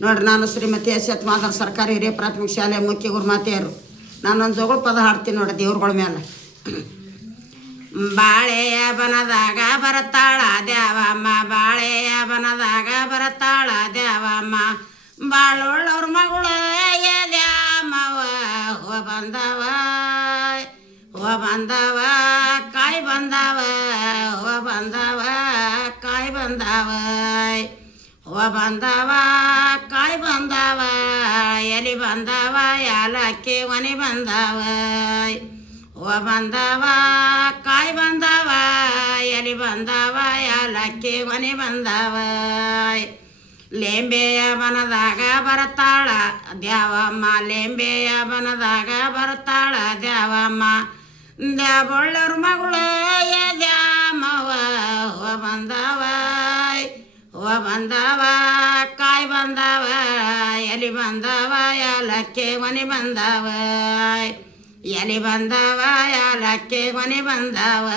ನೋಡ್ರಿ, ನಾನು ಶ್ರೀಮತಿ ಎಸ್ ಎತ್ ಮಾದರ್ ಸರ್ಕಾರಿ ಹಿರಿಯ ಪ್ರಾಥಮಿಕ ಶಾಲೆ ಮುಖ್ಯ ಗುರುಮಾತೆಯರು. ನಾನೊಂದು ಜೋಗಳ ಪದ ಹಾಡ್ತೀನಿ ನೋಡ್ರಿ ದೇವ್ರುಗಳ ಮೇಲೆ. ಬಾಳೆಯ ಬನದಾಗ ಬರತಾಳ ದ್ಯಾವಮ್ಮ, ಬಾಳೆಯ ಬನದಾಗ ಬರತಾಳ ದ್ಯಾವಮ್ಮ, ಬಾಳೊಳ್ಳವ್ರ ಮಗಳು ದ್ಯಾಮವ ಹೋ ಬಂದವ, ಹೋ ಬಂದವ ಕಾಯಿ ಬಂದವ, ಹೋ ಬಂದವ ಕಾಯಿ ಬಂದವ, ಹೋ ಬಂದವ ಕಾಯಿ ಬಂದವ, ಎಲಿ ಬಂದವ ಯಾಲಕ್ಕಿ ಮನಿ ಬಂದವ, ಹೋ ಬಂದವ ಕಾಯಿ ಬಂದವ, ಎಲಿ ಬಂದವ ಯಾಲಕ್ಕಿ ಮನಿ ಬಂದವ. ಲೇಂಬೆಯ ಬನದಾಗ ಬರತಾಳ ದ್ಯಾವಮ್ಮ, ಲೇಂಬೆಯ ಬನದಾಗ ಬರತಾಳ ದ್ಯಾವಮ್ಮ, ದ್ಯಾಬೊಳ್ಳವ್ರ ಮಗಳು ದ್ಯಾಮವ ಹೋ ಬಂದವ, ಹೋ ಬಂದವ ಕಾಯಿ ಬಂದವ, ಎಲಿ ಬಂದವ ಯಾಲಕ್ಕಿ ಮನಿ ಬಂದವ, ಎಲಿ ಬಂದವ ಯಾಲಕ್ಕಿ ಮನಿ ಬಂದವ.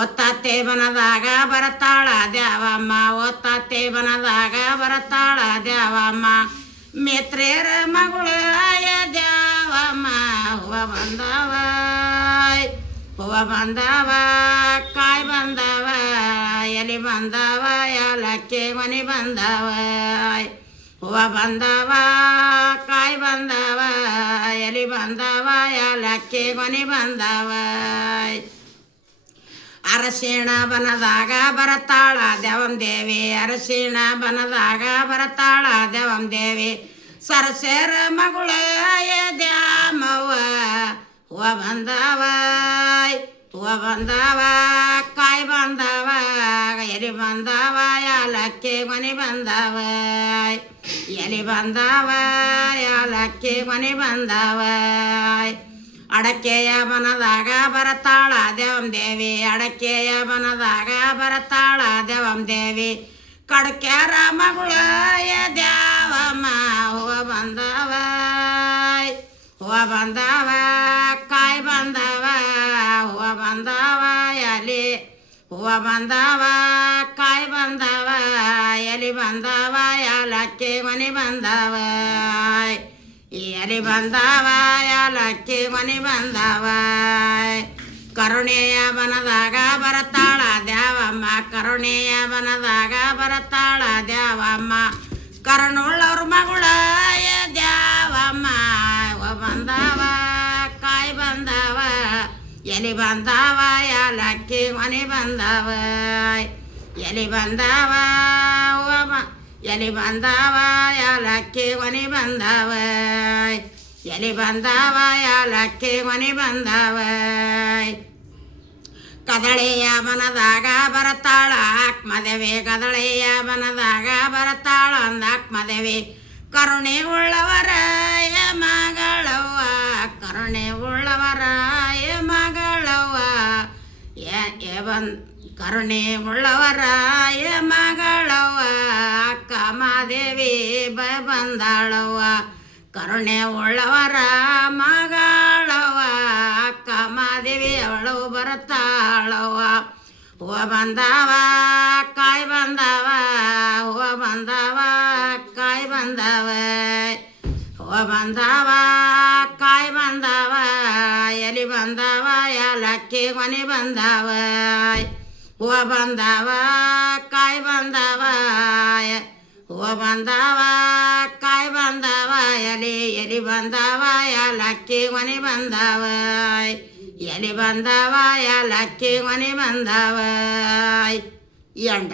ಒತ್ತತ್ತೆ ಬನದಾಗ ಬರತಾಳ ದ್ಯಾವಮ್ಮ, ಒತ್ತತ್ತೆ ಬನದಾಗ ಬರತಾಳ ದ್ಯಾವಮ್ಮ, ಮಿತ್ರೇರ ಮಗಳು ದ್ಯಾವಮ್ಮ ಹೂವ ಬಂದವ, ಹೂವ ಬಂದವ ಕಾಯಿ ಬಂದವ, ಎಲಿ ಬಂದವ ಯಾಲಕ್ಕಿ ಮನಿ ಬಂದವ, ಹೂವ ಬಂದವ ಕಾಯಿ ಬಂದವ, ಎಲಿ ಬಂದವ ಯಾಲಕ್ಕಿ ಮನಿ ಬಂದವ. ಅರಸಿಣ ಬನದಾಗ ಬರತಾಳ ದ್ಯಾವಮ್ಮ ದೇವಿ, ಅರಸಿಣ ಬನದಾಗ ಬರತಾಳ ದ್ಯಾವಮ್ಮ ದೇವಿ, ಸರಸೇರ ಮಗಳು ದ್ಯಾಮವ್ವ ಹೂವ ಬಂದವ, ಹೂವ ಬಂದವ ಕಾಯಿ ಬಂದವ, ಎಲಿ ಬಂದವ ಯಾಲಕ್ಕಿ ಮನಿ ಬಂದವ, ಎಲಿ ಬಂದವ ಯಾಲಕ್ಕಿ ಮನಿ ಬಂದವ. ಅಡಕೆಯ ಬನದಾಗ ಬರತಾಳ ದ್ಯಾವಮ್ಮ ದೇವಿ, ಅಡಕೆಯ ಬನದಾಗ ಬರತಾಳ ದ್ಯಾವಮ್ಮ ದೇವಿ, ಕಡಕ್ಯಾರ ಮಗಳು ದ್ಯಾವಮ್ಮ ಹೂವ ಬಂದವ, ಹೂವ ಬಂದವ ಕಾಯಿ ಬಂದವ, ಹೂವ ಬಂದವ ಎಲಿ, ಹೂವ ಬಂದವ ಕಾಯಿ ಬಂದವ, ಎಲಿ ಬಂದವ ಯಾಲಕ್ಕಿ ಮನಿ ಬಂದವ, ಎಲಿ ಬಂದವ ಯಾಲಕ್ಕಿ ಮನಿ ಬಂದವ. ಕರುಣೆಯ ಬನದಾಗ ಬರತಾಳ ದ್ಯಾವಮ್ಮ, ಕರುಣೆಯ ಬನದಾಗ ಬರತಾಳ ದ್ಯಾವಮ್ಮ, ಕರುಣುಳ್ಳವ್ರ ಮಗಳ ದ್ಯಾವಮ್ಮ ಹೂವ ಬಂದವ ಕಾಯಿ ಬಂದವ, ಎಲಿ ಬಂದವ ಯಾಲಕ್ಕಿ ಮನಿ ಬಂದವ, ಎಲಿ ಬಂದವ ಎಲಿ ಬಂದವ ಯಾಲಕ್ಕಿ ಮನಿ ಬಂದವ, ಎಲಿ ಬಂದವ ಯಾಲಕ್ಕಿ ಮನಿ ಬಂದವ. ಕದಳೆಯ ಬನದಾಗ ಬರತಾಳ ಆಕ್ಮದೇವಿ, ಕದಳೆಯ ಬನದಾಗ ಬರತಾಳ ಆಕ್ಮದೇವಿ, ಕರುಣೆ ಉಳ್ಳವರ ಮಗಳವ್ವ, ಕರುಣೆ ಉಳ್ಳವರ ಮಗಳವ್ವ, ಕರುಣೆ ಉಳ್ಳವರ ಮಗಳವ್ವ, ಅಕ್ಕ ಮಾದೇವಿ ಬಂದಾಳವ್ವ, ಕರುಣೆ ಉಳ್ಳವರ ಮಗಳವ್ವ, ಅಕ್ಕ ಮಾದೇವಿ ಅವಳು ಬರತಾಳವ್ವ, ಹೂವ ಬಂದವ ಕಾಯಿ ಬಂದವ, ಹೂವ ಬಂದವ ಕಾಯಿ ಬಂದವ, ಹೂವ ಬಂದವ ಕಾಯಿ ಬಂದವ, ಎಲಿ ಬಂದವ ಯಾಲಕ್ಕಿ ಮನಿ ಬಂದವ, ಹೂವ ಬಂದವ ಕಾಯಿ ಬಂದವ, ಹೂವ ಬಂದವ ಕಾಯಿ ಬಂದವ, ಎಲಿ ಬಂದವ ಯಾಲಕ್ಕಿ ಮನಿ ಬಂದವ, ಎಲಿ ಬಂದವ ಯಾಲಕ್ಕಿ ಮನಿ ಬಂದವ. ಎಂಡ